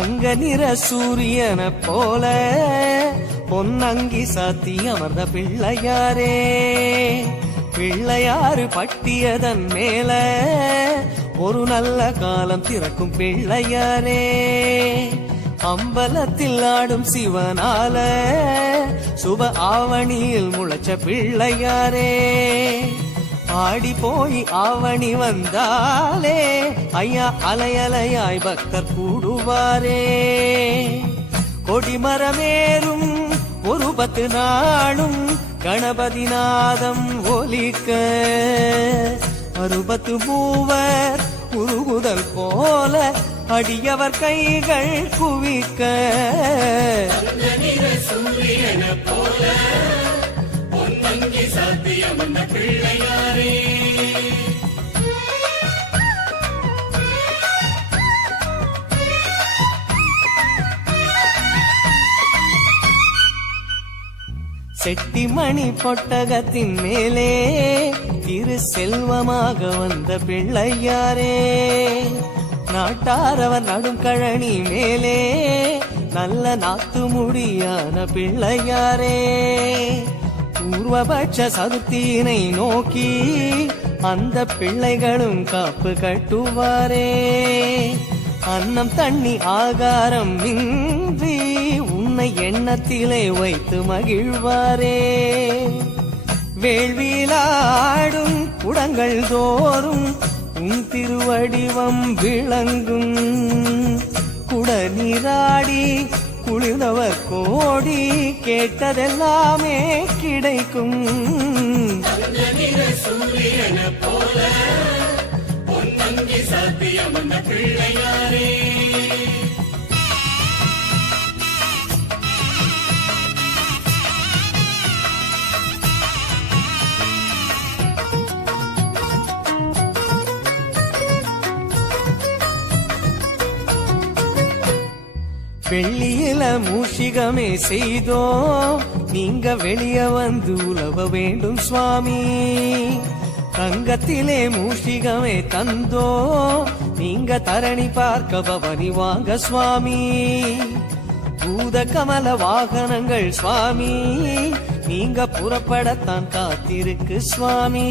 தங்க நிற சூரியன போல பொன்னங்கி சாத்தி அமர்ந்த பிள்ளையாரே, பிள்ளையாறு பட்டியதன் மேல ஒரு நல்ல காலம் திறக்கும் பிள்ளையாரே, அம்பலத்தில் ஆடும் சிவனால சுப ஆவணியில் முளைச்ச பிள்ளையாரே, ஆடி போய் ஆவணி வந்தாலே ஐயா அலையலையாய் பக்தர் கூடுவாரே, கொடிமரமேறும் ஒரு 10 நாளும் கணபதி நாதம் ஒலிக்க 60 மூவர் உருகுதல் போல அடியவர் கைகள் குவிக்க, சூரியன போல பொன்னங்கி சாத்தியம் அந்த பிள்ளையாரே. செட்டிமணி பொட்டகத்தின் மேலே திரு செல்வமாக வந்த பிள்ளையாரே, நாட்டாரவர் நடும் கழனி மேலே நல்ல நாத்து முடியான பிள்ளையாரே, பூர்வபட்ச சதுர்த்தியினை நோக்கி அந்த பிள்ளைகளும் காப்பு கட்டுவாரே, அன்னம் தண்ணி ஆகாரம் இன்றி உன்னை எண்ணத்திலே வைத்து மகிழ்வாரே, வேள்வியிலாடும் குடங்கள் தோறும் உன் திருவடிவம் விளங்கும், குடநீராடி குளிர்ந்தவர் கோடி கேட்டதெல்லாமே கிடைக்கும், சூரியன போல பொன்னங்கி சாத்தியம் அந்த பிள்ளையாரே. வெள்ளியில மூஷிகமே செய்தோம் நீங்க வெளிய வந்து உலவ வேண்டும் சுவாமி, தங்கத்திலே மூஷிகமே தந்தோம் நீங்க தரணி பார்க்க பவனி வாங்க சுவாமி, பூத கமல வாகனங்கள் சுவாமி நீங்க புறப்படத்தான் காத்திருக்கு சுவாமி,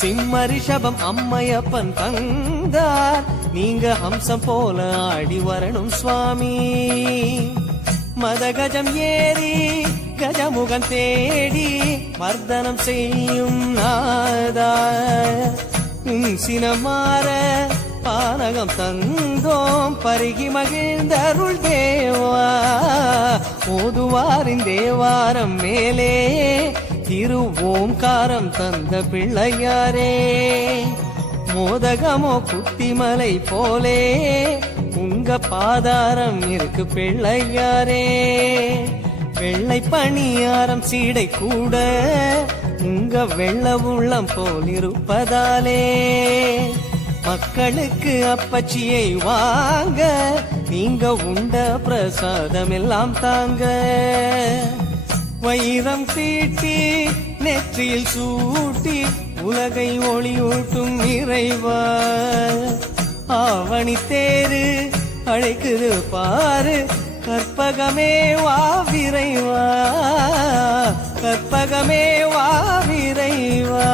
சிம்ம ரிஷபம் அம்மையப்பன் தந்தார் நீங்க ஹம்சம் போல ஆடி வரணும் சுவாமி, மதகஜம் ஏறி கஜமுகன் தேடி மர்தனம் செய்யும் நாதா, சினமாற பானகம் தந்தோம் பருகி மகிழ்ந்தருள் தேவா, ஓதுவாரின் தேவாரம் மேலே திரு ஓம்காரம் தந்த பிள்ளையாரே, மோதகமோ குத்திமலை போலே உங்க பாதாரம் இருக்கு பிள்ளையாரே, வெள்ளை பணியாரம் சீடை கூட உங்க வெள்ள உள்ளம் போல் இருப்பதாலே, மக்களுக்கு அப்பச்சியை வாங்க நீங்க உண்ட பிரசாதம் எல்லாம் தாங்க, வைரம் தீட்டி நெற்றியில் சூட்டி உலகை ஒளியூட்டும் இறைவா, ஆவணி தேரு அழைக்குது பாரு கற்பகமே வா விரைவா, கற்பகமே வா விரைவா.